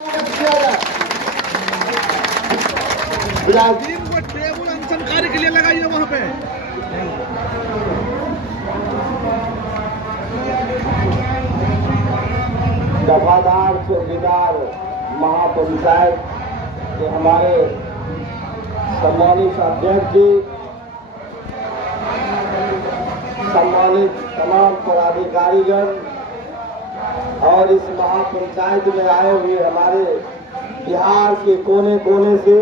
वो टेबल अनशन कार्य के लिए लगाइए वहाँ पे। दफादार चौकीदार महापंचायत के हमारे सम्मानित अध्यक्ष जी, सम्मानित तमाम पदाधिकारीगण और इस महापंचायत में आए हुए हमारे बिहार के कोने कोने से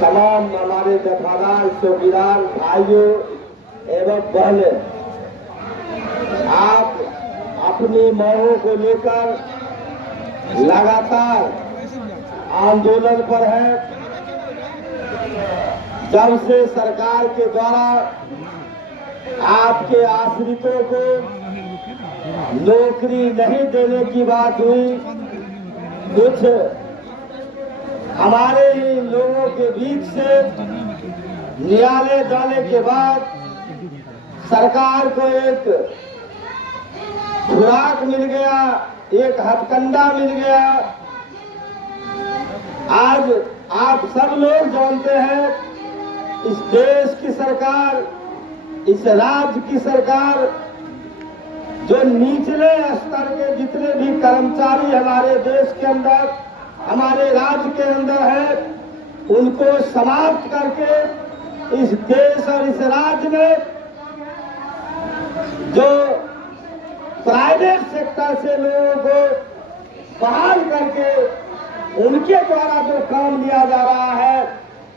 तमाम हमारे दफादार चौकीदार भाइयों एवं बहनें, आप अपनी मांगों को लेकर लगातार आंदोलन पर है। जब से सरकार के द्वारा आपके आश्रितों को नौकरी नहीं देने की बात हुई, कुछ हमारे ही लोगों के बीच से न्यायालय जाने के बाद सरकार को एक खुराक मिल गया, एक हथकंडा मिल गया। आज आप सब लोग जानते हैं, इस देश की सरकार, इस राज्य की सरकार, जो निचले स्तर के जितने भी कर्मचारी हमारे देश के अंदर, हमारे राज्य के अंदर है, उनको समाप्त करके इस देश और इस राज्य में जो प्राइवेट सेक्टर से लोगों को बहाल करके उनके द्वारा जो काम लिया जा रहा है,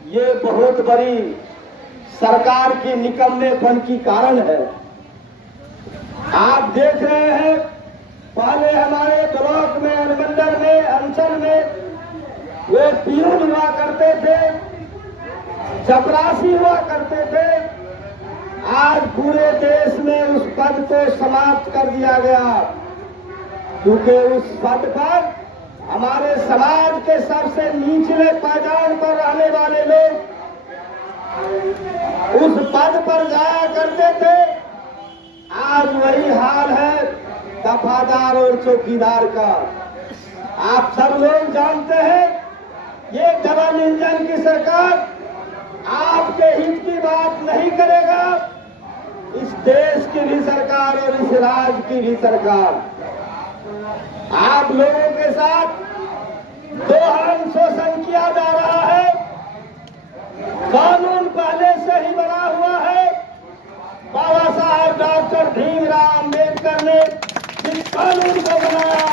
ये बहुत बड़ी सरकार की निकम्मेपन की कारण है। आप देख रहे हैं, पहले हमारे ब्लॉक में, अनुमंडल में, अंचल में वो पियून हुआ करते थे, चपरासी हुआ करते थे। आज पूरे देश में उस पद को समाप्त कर दिया गया, क्योंकि उस पद पर हमारे समाज के सबसे निचले पायदान पर रहने वाले लोग उस पद पर जाया करते थे। आज वही हाल है दफादार और चौकीदार का। आप सब लोग जानते हैं, ये डबल इंजन की सरकार आपके हित की बात नहीं करेगा। इस देश की भी सरकार और इस राज्य की भी सरकार आप लोगों के साथ दोहन शोषण किया जा रहा है। कानून पहले से ही बना हुआ है। बाबा साहब डॉक्टर भीमराव अम्बेडकर ने जिस कानून को बनाया,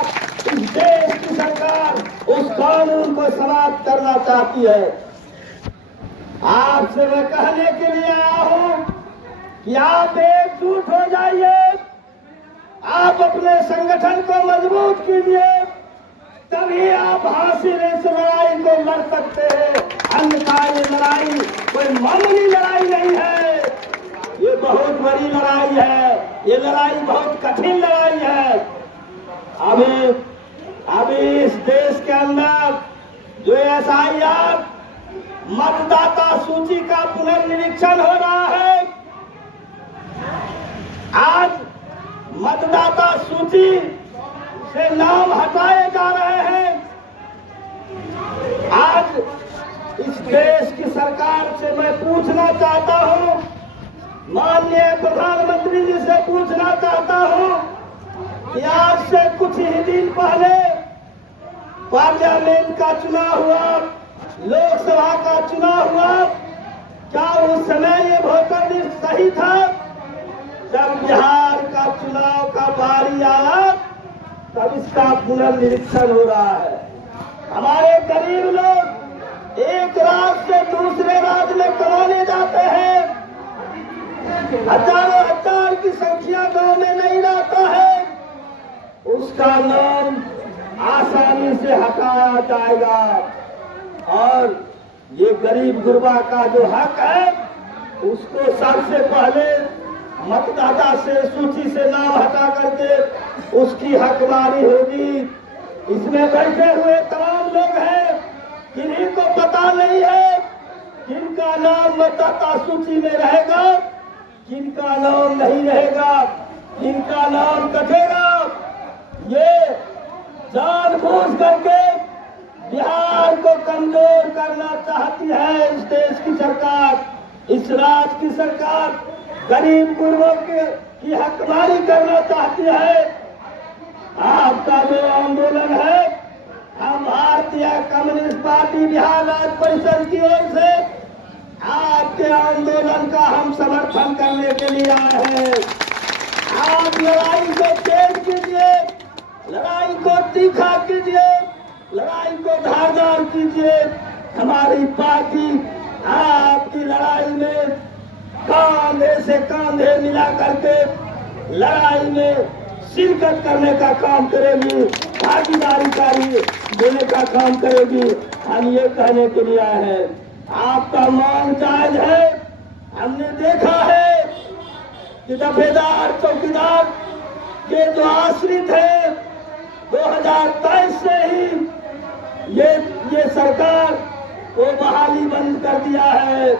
इस देश की सरकार उस कानून को समाप्त करना चाहती है। आपसे मैं कहने के लिए आया हूं कि आप एकजुट हो जाइए, आप अपने संगठन को मजबूत कीजिए, तभी आप हासिल इस लड़ाई को लड़ सकते हैं। अन्यथा ये लड़ाई कोई मामूली लड़ाई नहीं है, ये बहुत बड़ी लड़ाई है, ये लड़ाई बहुत कठिन लड़ाई है। अभी इस देश के अंदर जो SIR मतदाता सूची का पुनर्निरीक्षण हो रहा है, आज मतदाता सूची से नाम हटाए जा रहे हैं। आज इस देश की सरकार से मैं पूछना चाहता हूं, माननीय प्रधानमंत्री जी से पूछना चाहता हूं कि आज से कुछ ही दिन पहले पार्लियामेंट का चुनाव हुआ, लोकसभा का चुनाव हुआ, क्या उस समय ये वोटर लिस्ट सही था? जब बिहार का चुनाव का बारी आया, तब इसका पुनर्निरीक्षण हो रहा है। हमारे गरीब लोग एक राज्य से दूसरे राज्य में कमाने जाते हैं, हजारों हजार की संख्या गांव में नहीं रहता है, उसका नाम आसानी से हटाया जाएगा। और ये गरीब गुरबा का जो हक है, उसको सबसे पहले मतदाता से सूची से नाम हटा करके उसकी हकदारी होगी। इसमें बैठे हुए तमाम लोग हैं, किन्हीं को पता नहीं है किनका नाम मतदाता सूची में रहेगा, किनका नाम नहीं रहेगा, किनका नाम कटेगा। ये जानबूझ करके बिहार को कमजोर करना चाहती है इस देश की सरकार, इस राज्य की सरकार। गरीब गुरबों की हकमारी करना चाहती है। आपका जो आंदोलन है, हम भारतीय कम्युनिस्ट पार्टी बिहार राज्य परिषद की ओर से आपके आंदोलन का हम समर्थन करने के लिए आए हैं। आप लड़ाई को तेज कीजिए, लड़ाई को तीखा कीजिए, लड़ाई को धारदार कीजिए। हमारी पार्टी आपकी लड़ाई में कांधे से कांधे मिला करके लड़ाई में शिरकत करने का काम करेगी, भागीदारी देने का काम करेगी। हम ये कहने के लिए आए हैं, आपका मांग जायज है। हमने देखा है कि दफेदार चौकीदार के जो आश्रित है 2023 से ही ये सरकार को बहाली बंद कर दिया है।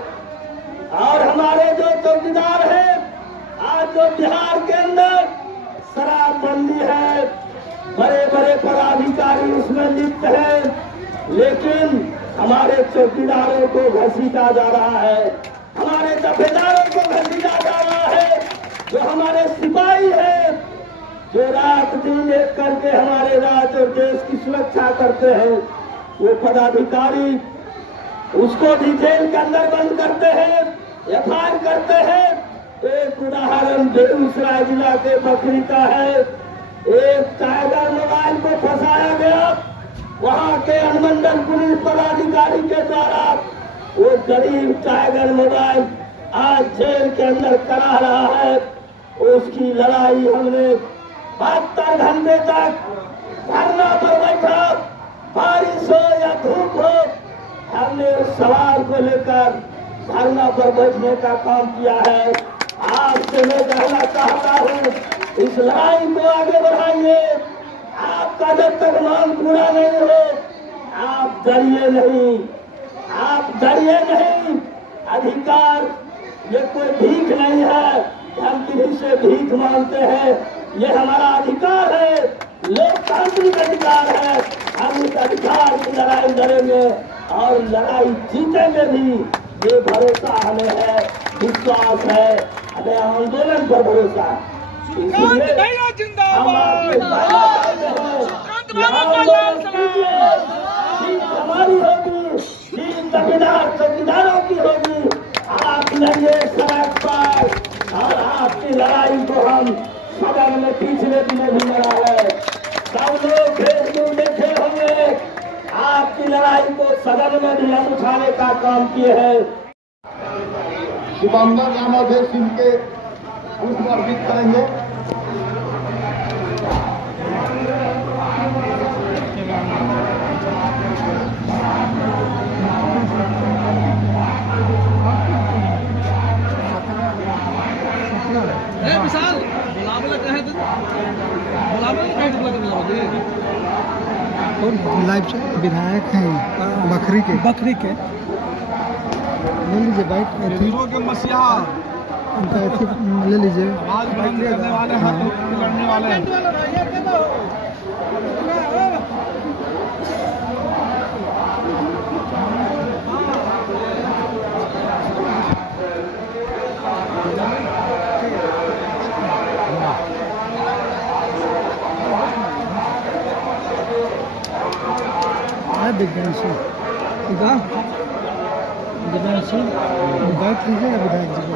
और हमारे जो चौकीदार हैं, आज जो बिहार के अंदर शराबबंदी है, बड़े बड़े पदाधिकारी उसमें लिप्त हैं, लेकिन हमारे चौकीदारों को घसीटा जा रहा है, हमारे दफेदारों को घसीटा जा रहा है। जो हमारे सिपाही है, जो रात दिन एक करके हमारे राज्य और देश की सुरक्षा करते हैं, वो पदाधिकारी उसको भी जेल के अंदर बंद करते हैं, एफआईआर करते हैं। एक उदाहरण बेगूसराय जिला के बकरी का है। एक टाइगर मोबाइल को फंसाया गया, वहां के अनुमंडल पुलिस पदाधिकारी के द्वारा वो गरीब टाइगर मोबाइल आज जेल के अंदर करा रहा है। उसकी लड़ाई हमने 72 घंटे तक धरना पर बैठा, बारिश हो या धूप हो, हमने उस सवाल को लेकर धरना पर बैठने का काम किया है। आपसे मैं कहना चाहता हूँ, इस लड़ाई को आगे बढ़ाइए। आपका जब तक मांग पूरा नहीं हो, आप डरिए नहीं, आप डरिए नहीं। अधिकार ये कोई भीख नहीं है, हम किसी से भीख मांगते हैं। ये हमारा अधिकार है, लोकतांत्रिक अधिकार है। हम इस अधिकार की लड़ाई लड़ेंगे और लड़ाई जीतेंगे भी, ये भरोसा हमें है, विश्वास है, हमें आंदोलन पर भरोसा है। हम आपसे जीत हमारी होगी, जीत दफेदार चौकीदारों की होगी। आप लड़िए सड़क पर, और आपकी लड़ाई को हम सदन में पिछले दिनों भी लड़ा है। सब लोग फेसबुक देखे होंगे, आपकी लड़ाई को सदन में भी हम उठाने का काम किए हैं। दिवंगत रामाधर सिंह के पुष्प अर्पित करेंगे। विशाल लाइव से विधायक हैं बकरी के ले लीजिए बाइक हीरो के मसीहा उनका ले लीजिए। आवाज बुलंद करने वाले हैं, लड़ने वाले हैं। दिग्गंशी विधायक लीजिएगा विधायक जी को।